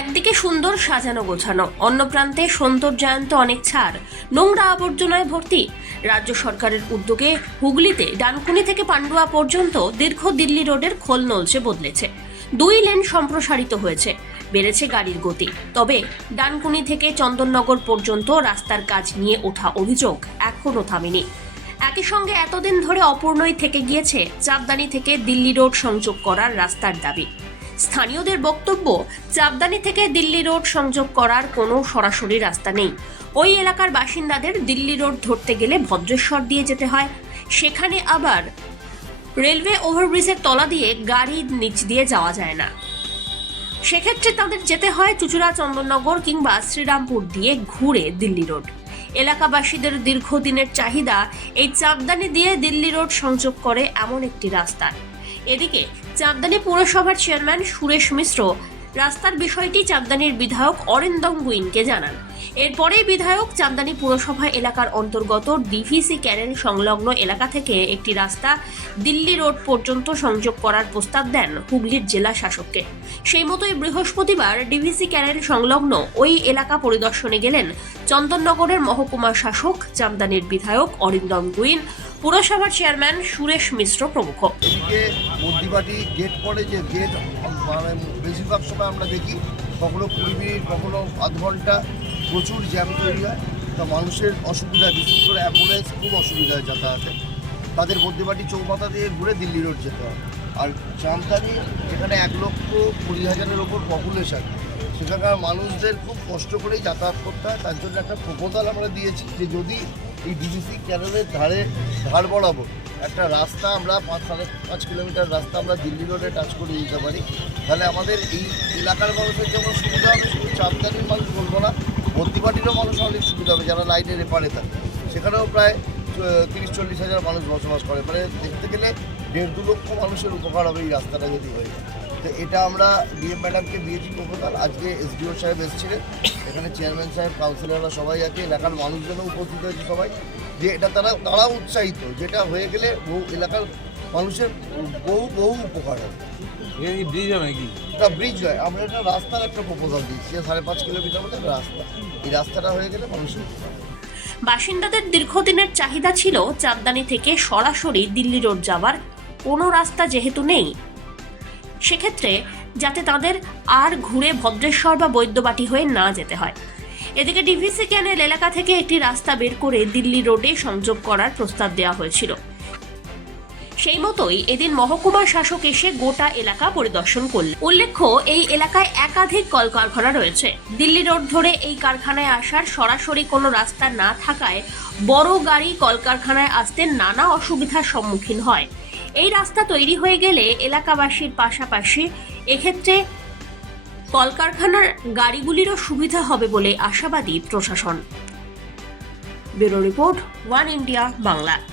একদিকে সুন্দর সাজানো গোছানো, অন্য প্রান্তে সৌন্দর্যায়ন্ত অনেক ছাড়, নোংরা আবর্জনায় ভর্তি। রাজ্য সরকারের উদ্যোগে হুগলিতে ডানকুনি থেকে পান্ডুয়া পর্যন্ত দীর্ঘ দিল্লি রোডের খোল নলচে বদলেছে। দুই লেন সম্প্রসারিত হয়েছে, বেড়েছে গাড়ির গতি। তবে ডানকুনি থেকে চন্দননগর পর্যন্ত রাস্তার কাজ নিয়ে ওঠা অভিযোগ এখনও থামেনি। একই সঙ্গে এতদিন ধরে অপূর্ণই থেকে গিয়েছে চাপদানি থেকে দিল্লি রোড সংযোগ করার রাস্তার দাবি। স্থানীয়দের বক্তব্য, চাপদানি থেকে দিল্লি রোড সংযোগ করার কোনো সরাসরি রাস্তা নেই। ওই এলাকার বাসিন্দাদের দিল্লি রোড ধরতে গেলে ভদ্রেশ্বর দিয়ে যেতে হয়। সেখানে আবার রেলওয়ে ওভারব্রিজের তলা দিয়ে গাড়ির নিচ দিয়ে যাওয়া যায় না। সেক্ষেত্রে তাদের যেতে হয় চুচুড়া, চন্দননগর কিংবা শ্রীরামপুর দিয়ে ঘুরে দিল্লি রোড। এলাকাবাসীদের দীর্ঘদিনের চাহিদা এই চাপদানি দিয়ে দিল্লি রোড সংযোগ করে এমন একটি রাস্তা। এদিকে চাপদানি পৌরসভার চেয়ারম্যান সুরেশ মিশ্র। রাস্তার বিষয়টি চাপদানির বিধায়ক অরিন্দম গুইনকে জানান। এরপরেই বিধায়ক চান্দানি পুরসভা এলাকার অন্তর্গত ডিভিসি ক্যানেল সংলগ্ন এলাকা থেকে একটি রাস্তা দিল্লি রোড পর্যন্ত সংযোগ করার প্রস্তাব দেন হুগলির জেলা শাসককে। সেই মতোই বৃহস্পতিবার ডিভিসি ক্যানেল সংলগ্ন ওই এলাকা পরিদর্শনে গেলেন চন্দননগরের মহকুমা শাসক চামদানির বিধায়ক অরিন্দম গুইন। পুরসভার চেয়ারম্যান সুরেশ মিশ্র প্রমুখ। এদিকে মধ্যিবাটি গেট পড়ে যে গেট মানে বেশিরভাগ সময় আমরা দেখি কখনো কুড়ি মিনিট, কখনো আধ ঘণ্টা প্রচুর জ্যাম তৈরি হয়। তা মানুষের অসুবিধা, বিশেষ করে অ্যাম্বুলেন্স খুব অসুবিধা হয় যাতায়াতে। তাদের মধ্যিবাটি চৌমাথা দিয়ে ঘুরে দিল্লি রোড যেতে হয়। আর জামতানি যেখানে এক লক্ষ কুড়ি হাজারের ওপর পপুলেশন সেখানকার মানুষদের খুব কষ্ট করেই যাতায়াত করতে হয়। তার জন্য একটা প্রপোজাল আমরা দিয়েছি যে যদি এই ডিজিসি ক্যানেলের ধারে ধার বরাবর একটা রাস্তা আমরা পাঁচ সাড়ে পাঁচ কিলোমিটার রাস্তা আমরা দিল্লি রোডে টাচ করে দিতে পারি। তাহলে আমাদের এই এলাকার মানুষের যেমন সুবিধা হবে, শুধু চাপদানির মানুষ বলব না মধ্যিপাটিরও মানুষ অনেক সুবিধা হবে যারা লাইনের এপারে থাকে সেখানেও প্রায় তিরিশ, চল্লিশ হাজার মানুষ বসবাস করে। মানে দেখতে গেলে দেড় দু লক্ষ মানুষের উপকার হবে এই রাস্তাটা যদি হয়ে যায়। তো এটা আমরা ডিএম ম্যাডামকে দিয়েছি প্রপোজাল। আজকে এসডিও সাহেব এসেছিলেন। এখানে চেয়ারম্যান সাহেব কাউন্সিলররা সবাই আছে এলাকার মানুষজনও উপস্থিত হয়েছে সবাই। যে এটা তারা তারা উৎসাহিত যেটা হয়ে গেলে বহু এলাকার মানুষের বহু বহু উপকার হবে। ব্রিজ হবে নাকি? এটা ব্রিজ নয় আমরা একটা রাস্তার একটা প্রপোজাল দিচ্ছি যে সাড়ে পাঁচ কিলোমিটার মধ্যে রাস্তা। এই রাস্তাটা হয়ে গেলে মানুষের উপকার বাসিন্দাদের দীর্ঘদিনের চাহিদা ছিল চাঁদদানি থেকে সরাসরি দিল্লি রোড যাওয়ার। কোনো রাস্তা যেহেতু নেই সেক্ষেত্রে যাতে তাদের আর ঘুরে ভদ্রেশ্বর বা বৈদ্যবাটি হয়ে না যেতে হয়। এদিকে ডিভিসি ক্যানেল এলাকা থেকে একটি রাস্তা বের করে দিল্লি রোডে সংযোগ করার প্রস্তাব দেওয়া হয়েছিল। সেই মতোই এদিন মহকুমা শাসক এসে গোটা এলাকা পরিদর্শন করলেন। উল্লেখ্য, এই এলাকায় একাধিক কলকারখানা রয়েছে। দিল্লি রোড ধরে এই কারখানায় আসার সরাসরি কোনো রাস্তা না থাকায় বড় গাড়ি কলকারখানায় আসতে নানা অসুবিধার সম্মুখীন হয়। এই রাস্তা তৈরি হয়ে গেলে এলাকাবাসীর পাশাপাশি এক্ষেত্রে কলকারখানার গাড়িগুলিরও সুবিধা হবে বলে আশাবাদী প্রশাসন। Bureau report one India Bangla.